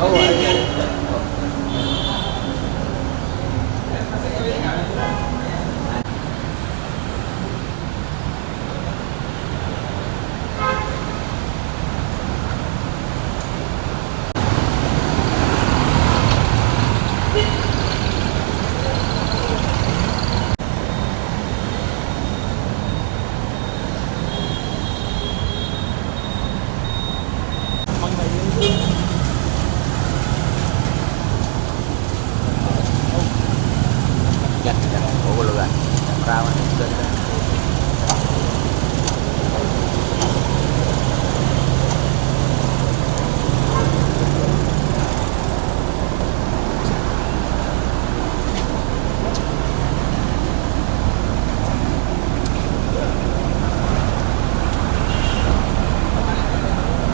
ඔව් හරි. ඕගොල්ලෝ ගන්න. රාවණ ඉස්සරහ.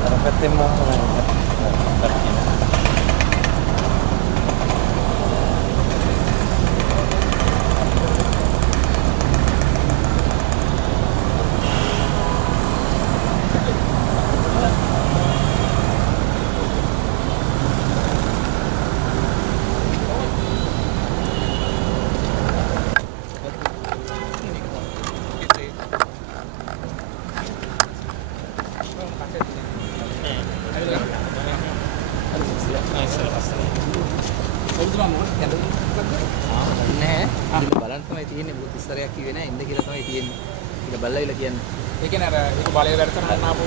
අර පැත්තෙන් මම නැහැ. ඉතින් බලන්න තමයි තියෙන්නේ. මොකද ඉස්සරයක් කිව්වේ නැහැ. ඉන්න කියලා තමයි තියෙන්නේ. ඒක බල්ලවිලා කියන්නේ. ඒ කියන්නේ අර ඒක බලය වැඩසටහන ආපු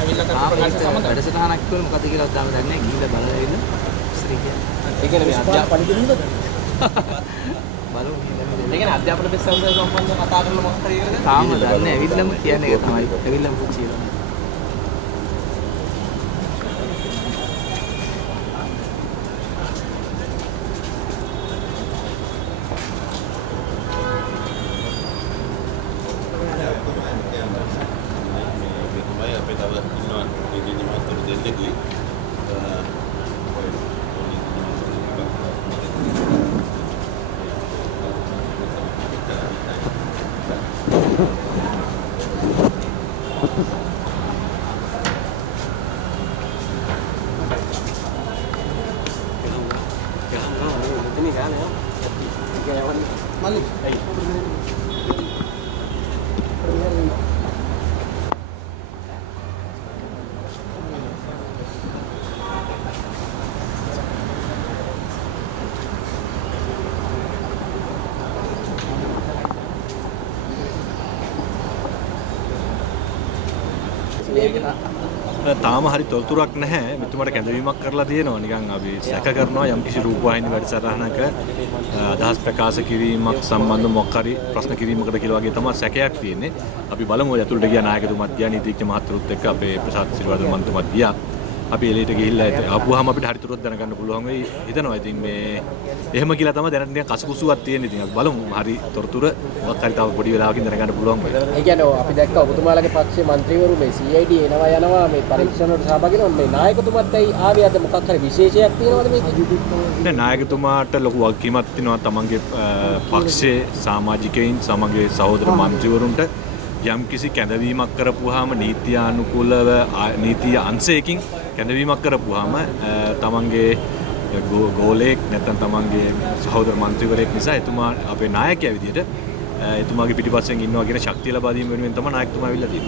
අවිල්ල කරපු ප්‍රකාශ සම්බන්ධ වැඩසටහනක් කියවල මොකද කියලා තාම දන්නේ නැහැ. ගිහිල්ලා බලලා ඉන්න. ඉස්සරේ කියන්නේ. ඒ කියන්නේ මේ අධ්‍යාපන පරිදිද? බලමු ඒ කියන්නේ අධ්‍යාපන බෙස්සවුන්ට සම්බන්ධව කතා කරලා මොකක් හරි ඉවරද? තාම දන්නේ නැහැ. ඇවිල්ලාම කියන්නේ ඒක තමයි. ඇවිල්ලාම පුච්චිලා. අපි තව ඉන්නවා ඉදිරි මාතෘ දෙන්නෙකුයි මල්ලි තාම හරි තොරතුරක් නැහැ. මෙතුමාට කැඳවීමක් කරලා තියෙනවා. නිකන් අපි සැක කරනවා යම්කිසි රූපවාහිනී වැඩසටහනක අදහස් ප්‍රකාශ කිරීමක් සම්බන්ධ මොකක් හරි ප්‍රශ්න කිරීමකට කියලා වගේ තමයි සැකයක් තියෙන්නේ. අපි බලමු ඇතුළට ගියා නායකතුමාත් ගියා නීතිඥ මහතුරුත් එක්ක අපේ ප්‍රසාද් සිරිවර්ධන මන්ත්‍රීතුමාත් ගියා. අපි එළියට ගිහිල්ලා ආපුවාම අපිට හරිතුරුත් දැනගන්න පුළුවන් වෙයි හිතනවා. ඉතින් මේ එහෙම කියලා තමයි දැනට නිකන් කසුකුසුවක් තියෙන්නේ. ඉතින් අපි බලමු හරි තොරතුර මොකක් හරි තව පොඩි වෙලාවකින් දැනගන්න පුළුවන් වෙයි. ඒ කියන්නේ අපි දැක්කා ඔබතුමාලගේ පක්ෂයේ മന്ത്രിවරු මේ CID එනවා යනවා මේ පරීක්ෂණ වලට සහභාගී වෙනවා. මේ නායකතුමත් ඇයි ආවේ අද මොකක් හරි විශේෂයක් තියෙනවද මේකේ? නෑ නායකතුමාට ලොකු වගකීමක් තියෙනවා තමන්ගේ පක්ෂයේ සමාජිකයින් සමගිය සහෝදර මන්ත්‍රීවරුන්ට යම්කිසි කැඳවීමක් කරපුවාම නීත්‍යානුකූලව නීතිය අංශයකින් කැඳවීමක් කරපුවාම තමන්ගේ ගෝලයෙක් නැත්නම් තමන්ගේ සහෝදර මන්ත්‍රීවරයෙක් නිසා එතුමා අපේ නායකයා විදියට එතුමාගේ පිටිපස්සෙන් ඉන්නවා කියන ශක්තිය ලබා දීම වෙනුවෙන් තමයි නායකතුමා අවිල්ලා තියෙන්නේ.